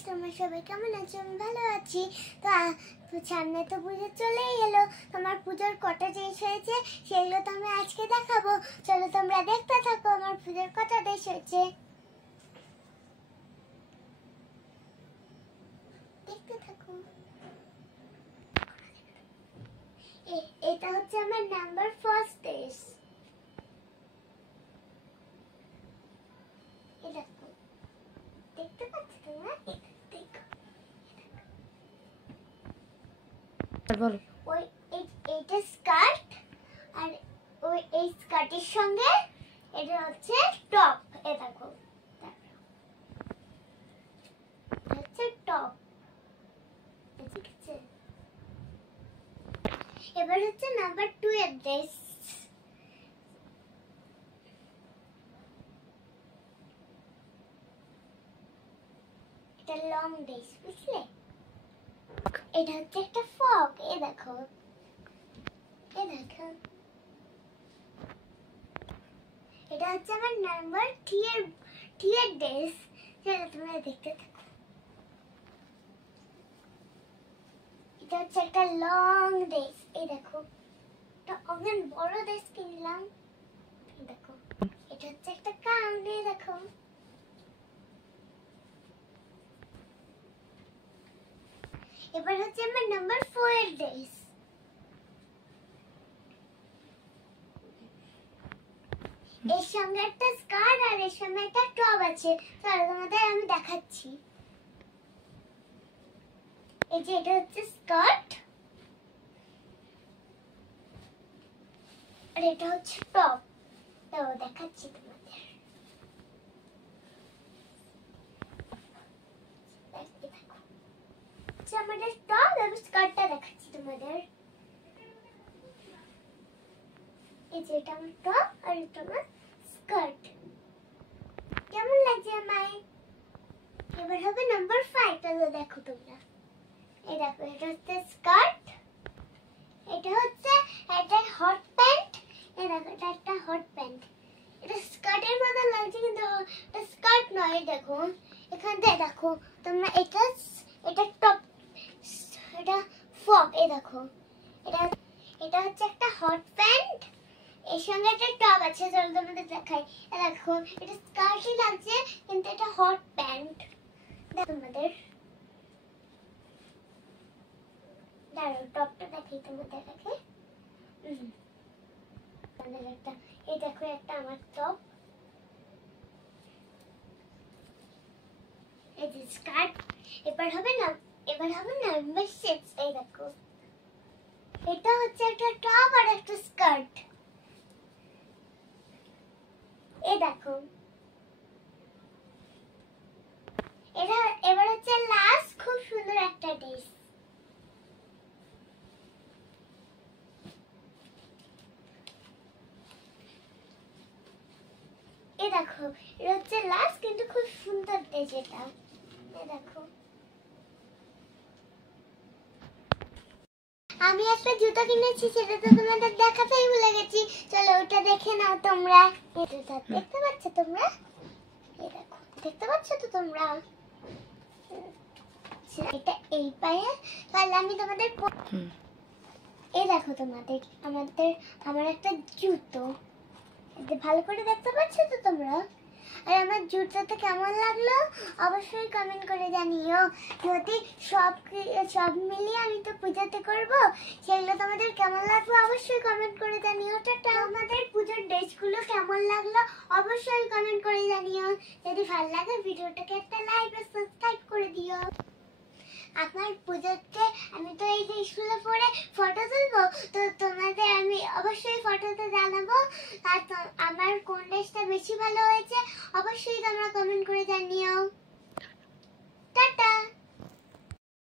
Guys, তোমরা সবাই কেমন আছো? আমি ভালো আছি। তো সামনে তো পুজো চলেই এলো। তোমার পুজোর কটা ড্রেস হয়েছে সেগুলো তো আমি আজকে দেখাবো। চলো তোমরা দেখতে থাকো আমার পুজোর কটা ড্রেস হয়েছে। দেখতে থাকো। এটা হচ্ছে আমার নাম্বার ফার্স্ট ড্রেস। দেখতে পাচ্ছ তোমরা? বলো। ওই এইটা স্কার্ট, আর ওই এই স্কার্টের সঙ্গে এটা হচ্ছে টপ। এ দেখো, হচ্ছে টপ। এবার হচ্ছে নাম্বার 2 এর ড্রেস। এটা লং ড্রেস, বুঝলে? এটা হচ্ছে একটা ফ্রক। এ দেখো, এ দেখো। এটা হচ্ছে আমার নাম্বার 3 এর ড্রেস। চলো তোমরা দেখতে থাকো। এটা হচ্ছে একটা লং ড্রেস। এই দেখো, এটা অনেক বড় ড্রেস কিনলাম। দেখো, এটা হচ্ছে একটা গাউন। এই দেখো, এবার হচ্ছে আমার নাম্বার 4 এর ড্রেস। এর সঙ্গে একটা স্কার্ট আর এর সঙ্গে একটা টপ আছে। চলো তোমাদের আমি দেখাচ্ছি। এই যে এটা হচ্ছে স্কার্ট আর এটা হচ্ছে টপ। তো দেখাচ্ছি তোমাদের। আমাদের টপ এবং স্কার্টটা দেখাচ্ছি তোমাদের। এই যে এটা আমার টপ আর এটা আমার স্কার্ট। কেমন লাগছে আমায়? এবার হবে নাম্বার 5। তাহলে দেখো তোমরা। এই দেখো, এটা হচ্ছে স্কার্ট, এটা হচ্ছে একটা হট প্যান্ট। এই দেখো, এটা একটা হট প্যান্ট। এটা স্কার্টের মতো লাগছে কিন্তু এটা স্কার্ট নয়। দেখো এখান থেকে দেখো তোমরা, এটা টপ, এটা ফ্রক। এই দেখো, এটা হচ্ছে একটা হট প্যান্ট, এর সঙ্গে একটা টপ আছে। চলো তোমাদের দেখাই। দেখো, এটা স্কার্টই লাগছে কিন্তু এটা হট প্যান্ট। তোমাদের দাঁড়াও, টপটা দেখাই তোমাদের। দেখে একটা, এই দেখো একটা আমার টপ, এই যে স্কার্ট। এবার হবে নাম্বার 6। এই দেখো, এটা হচ্ছে একটা টপ আর একটা স্কার্ট। এই দেখো, এটা এবার হচ্ছে লাস্ট খুব সুন্দর একটা ড্রেস। এই দেখো, এটা হচ্ছে লাস্ট কিন্তু খুব সুন্দর ড্রেস এটা। এই দেখো, আমি একটা জুতো কিনেছি, সেটা তো তোমাদের দেখাতেই ভুলে গেছি। চলো ওটা দেখে নাও তোমরা। এটা দেখতে পাচ্ছ তোমরা? এই দেখো, দেখতে পাচ্ছ তো তোমরা? এটা এই পায়ে। তাহলে আমি তোমাদের এই দেখো তোমাদের, আমার একটা জুতো। ভালো করে দেখতে পাচ্ছ তো তোমরা? আর আমার জুতোটা কেমন লাগলো অবশ্যই কমেন্ট করে জানিও। যদি সব মিলিয়ে আমি তো পূজাতে করব, সেগুলো তোমাদের কেমন লাগলো অবশ্যই কমেন্ট করে জানিও। টাটা। আমাদের পুজোর ড্রেসগুলো কেমন লাগলো অবশ্যই কমেন্ট করে জানিও। যদি ভালো লাগে ভিডিওটাকে একটা লাইক আর সাবস্ক্রাইব করে দিও। আমার পুজোতে আমি তো এই ড্রেসগুলো পরে ফটো তুলবো, তো তোমাদের আমি অবশ্যই ফটোতে জানাবো। আর আমার কোন ড্রেসটা বেশি ভালো হয়েছে অবশ্যই তোমরা কমেন্ট করে জানিও। টাটা।